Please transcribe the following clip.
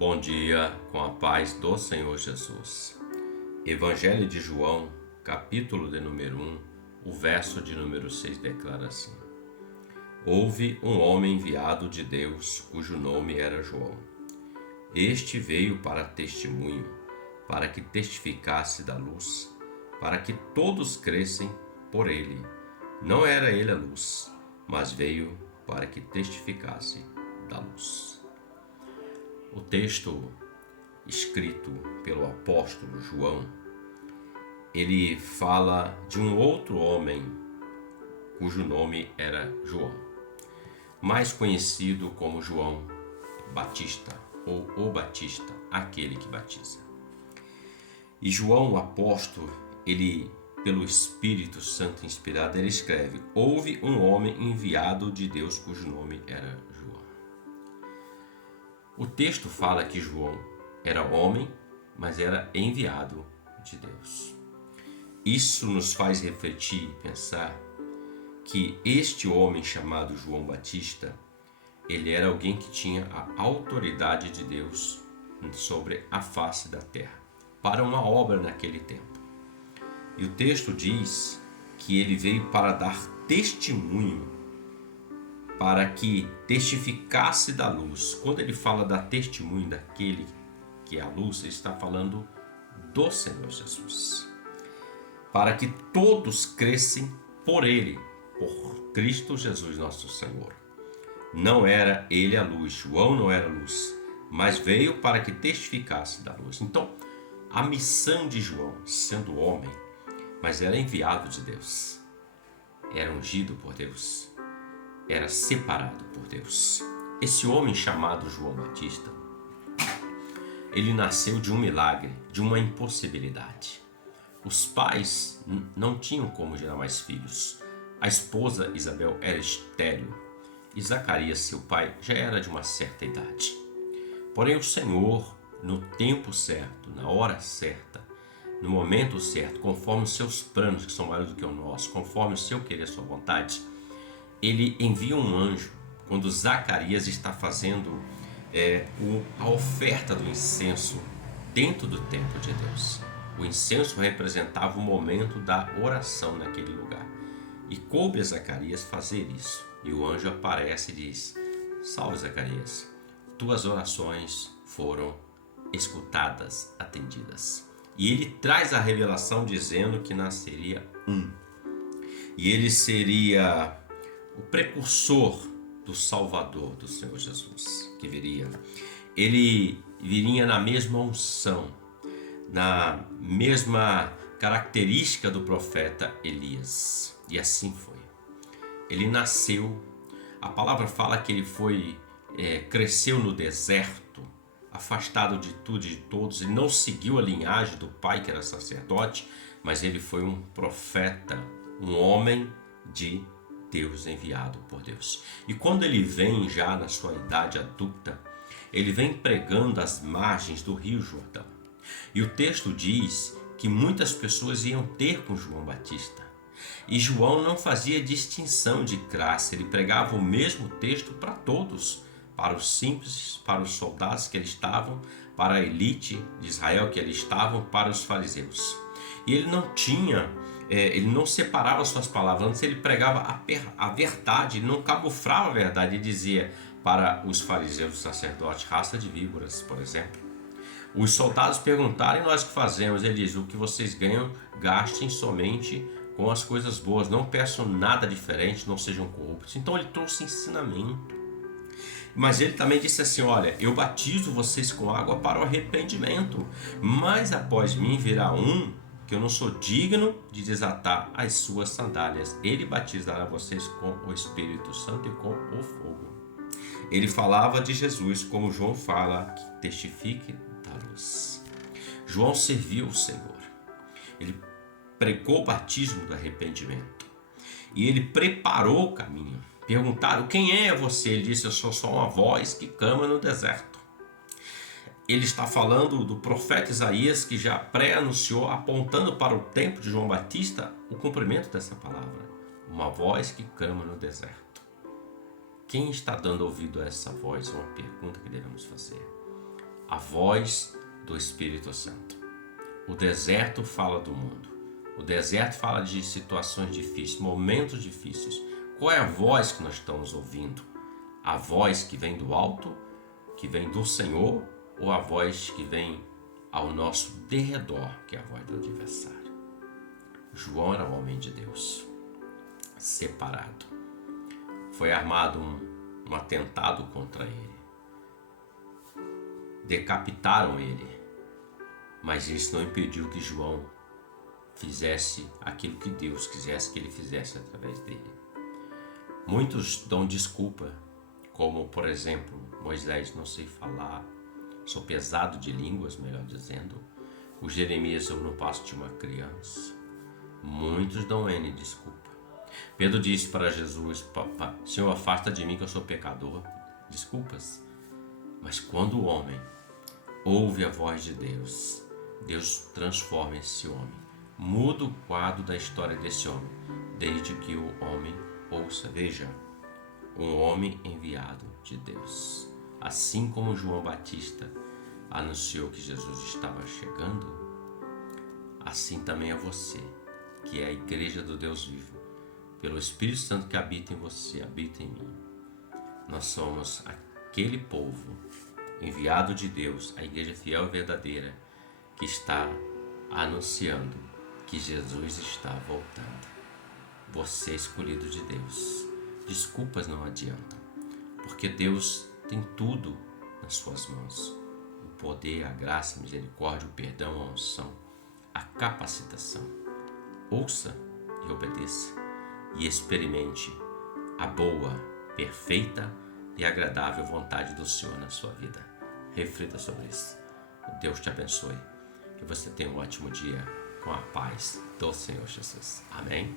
Bom dia, com a paz do Senhor Jesus. Evangelho de João, capítulo de número 1, o verso de número 6 declara assim: Houve um homem enviado de Deus, cujo nome era João. Este veio para testemunho, para que testificasse da luz, para que todos crescem por ele. Não era ele a luz, mas veio para que testificasse da luz. O texto escrito pelo apóstolo João, ele fala de um outro homem cujo nome era João, mais conhecido como João Batista ou o Batista, aquele que batiza. E João, o apóstolo, ele, pelo Espírito Santo inspirado, ele escreve: houve um homem enviado de Deus cujo nome era João. O texto fala que João era homem, mas era enviado de Deus. Isso nos faz refletir e pensar que este homem chamado João Batista, ele era alguém que tinha a autoridade de Deus sobre a face da terra, para uma obra naquele tempo. E o texto diz que ele veio para dar testemunho, para que testificasse da luz. Quando ele fala da testemunho daquele que é a luz, ele está falando do Senhor Jesus. Para que todos crescem por ele, por Cristo Jesus nosso Senhor. Não era ele a luz, João não era a luz, mas veio para que testificasse da luz. Então, a missão de João, sendo homem, mas era enviado de Deus, era ungido por Deus, era separado por Deus. Esse homem chamado João Batista, ele nasceu de um milagre, de uma impossibilidade. Os pais não tinham como gerar mais filhos. A esposa Isabel era estéril e Zacarias, seu pai, já era de uma certa idade. Porém o Senhor, no tempo certo, na hora certa, no momento certo, conforme os seus planos, que são maiores do que o nosso, conforme o seu querer, a sua vontade, ele envia um anjo quando Zacarias está fazendo a oferta do incenso dentro do templo de Deus. O incenso representava o momento da oração naquele lugar. E coube a Zacarias fazer isso. E o anjo aparece e diz: Salve, Zacarias, tuas orações foram escutadas, atendidas. E ele traz a revelação dizendo que nasceria um. E ele seria o precursor do Salvador, do Senhor Jesus, que viria. Ele viria na mesma unção, na mesma característica do profeta Elias. E assim foi. Ele nasceu, a palavra fala que ele cresceu no deserto, afastado de tudo e de todos. Ele não seguiu a linhagem do pai, que era sacerdote, mas ele foi um profeta, um homem de Deus, enviado por Deus. E quando ele vem já na sua idade adulta, ele vem pregando às margens do Rio Jordão. E o texto diz que muitas pessoas iam ter com João Batista. E João não fazia distinção de classe, ele pregava o mesmo texto para todos, para os simples, para os soldados que ali estavam, para a elite de Israel que ali estavam, para os fariseus. E ele não separava suas palavras, antes ele pregava a verdade, ele não camuflava a verdade. Ele dizia para os fariseus, os sacerdotes, raça de víboras, por exemplo. Os soldados perguntaram: e nós que fazemos? Ele diz: o que vocês ganham, gastem somente com as coisas boas, não peçam nada diferente, não sejam corruptos. Então ele trouxe ensinamento. Mas ele também disse assim: olha, eu batizo vocês com água para o arrependimento, mas após mim virá um que eu não sou digno de desatar as suas sandálias. Ele batizará vocês com o Espírito Santo e com o fogo. Ele falava de Jesus, como João fala, que testifique da luz. João serviu o Senhor. Ele pregou o batismo do arrependimento. E ele preparou o caminho. Perguntaram: quem é você? Ele disse: eu sou só uma voz que clama no deserto. Ele está falando do profeta Isaías, que já pré-anunciou, apontando para o tempo de João Batista, o cumprimento dessa palavra. Uma voz que clama no deserto. Quem está dando ouvido a essa voz? É uma pergunta que devemos fazer. a voz do Espírito Santo. O deserto fala do mundo. O deserto fala de situações difíceis, momentos difíceis. Qual é a voz que nós estamos ouvindo? A voz que vem do alto, que vem do Senhor, ou a voz que vem ao nosso derredor, que é a voz do adversário? João era um homem de Deus, separado. Foi armado um atentado contra ele. Decapitaram ele, mas isso não impediu que João fizesse aquilo que Deus quisesse que ele fizesse através dele. Muitos dão desculpa, como por exemplo, Moisés: não sei falar, sou pesado de línguas, melhor dizendo. O Jeremias: eu não passo de uma criança. Muitos dão N desculpa. Pedro disse para Jesus: Senhor, afasta de mim que eu sou pecador. Desculpas. Mas quando o homem ouve a voz de Deus, Deus transforma esse homem, muda o quadro da história desse homem, desde que o homem ouça. Veja, um homem enviado de Deus. Assim como João Batista anunciou que Jesus estava chegando, assim também é você, que é a igreja do Deus vivo, pelo Espírito Santo que habita em você, habita em mim. Nós somos aquele povo enviado de Deus, a igreja fiel e verdadeira, que está anunciando que Jesus está voltando. Você é escolhido de Deus. Desculpas não adiantam, porque Deus tem tudo nas suas mãos: o poder, a graça, a misericórdia, o perdão, a unção, a capacitação. Ouça e obedeça, e experimente a boa, perfeita e agradável vontade do Senhor na sua vida. Reflita sobre isso. Deus te abençoe. Que você tenha um ótimo dia com a paz do Senhor Jesus. Amém?